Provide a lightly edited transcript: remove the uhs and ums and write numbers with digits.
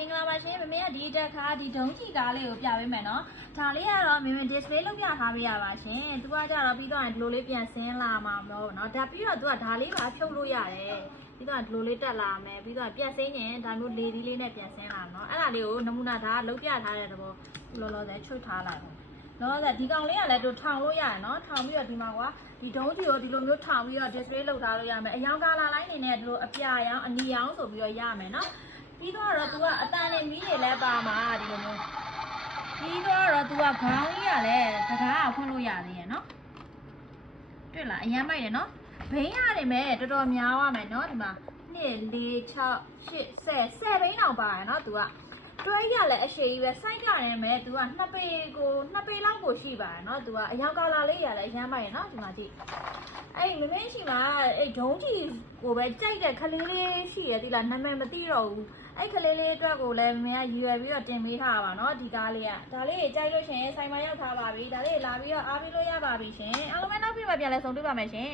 မင်္ဂလာပါရှင်မမေကဒီတက်ခါဒီဒုံးကြီးကားလေးကိုပြပေးမယ်နော်ဒါလေးကတော့မမေ display လုပ်ပြထားပေးရပါရှင်သူကကြတော့ပြီးတော့ဒီလိုလေးပြန်ဆင်းလာမှာမဟုတ်နော်ဒါပြီးတော့သူကဒါလေးပါဖြုတ်လို့ရတယ်ပြီးတော့ဒီလိုလေးတက်လာမယ်ပြီးတော့ပြန်ဆင်းရင်ဒါမျိုးလေးလေးနဲ့ပြန်ဆင်းလာနော်အဲ့ဒါလေးကိုနမူနာဒါလုပ်ပြထားတဲ့သဘောလောလောဆယ်ချုပ်ထားလိုက်နော်ဒါဒီကောင်လေးကလည်းတို့ထောင်လို့ရတယ်နော်ထောင်ပြီးတော့ဒီမှာကွာဒီဒုံးကြီးကိုဒီလိုမျိုးထောင်ပြီးတော့ display လုပ်ထားလို့ရမယ်အယောင်ကာလာလိုင်းနေနဲ့ဒီလိုအပြာရောင်အနီရောင်ဆိုပြီးတော့ရမယ်နော်ပြီးတော့သူကအတန်နဲ့မီးတွေလည်းပါမှာဒီလိုမျိုးပြီးတော့သူကခေါင်းကြီးကလည်းတကားကဖွင့်လို့ရသေးရဲ့နော်တွေ့လားအရင်မိုက်တယ်နော်ဘိန်းရတယ်မဲ့တော်တော်များသွားမယ်နော်ဒီမှာ2 4 6 8 10ဘိန်းတောင်ပါရနော်သူကတွဲရလည်းအရှိကြီးပဲစိုက်ရတယ်မဲ့သူက2ပေလောက်ကိုရှိပါရနော်သူကအယောင်ကာလာလေးရလည်းအရင်မိုက်ရနော်ဒီမှာကြည့်အဲ့မင်းရှိမှာအဲ့ဒုံးကြီးကိုပဲကြိုက်တဲ့ခလေးလေးရှိရသေးလားနာမည်မသိတော့ဘူးအဲ့ခလေးလေးအတွက်ကိုလည်းမင်းကရွယ်ပြီးတော့တင်ပေးထားပါနော်ဒီကားလေးကဒါလေးကြိုက်လို့ရှင်ဆိုင်မှာရောက်ထားပါပြီဒါလေးလာပြီးတော့အားပေးလို့ရပါပြီရှင်အားလုံးပဲနောက်ပြပြန်လဲဆုံတွေ့ပါမယ်ရှင်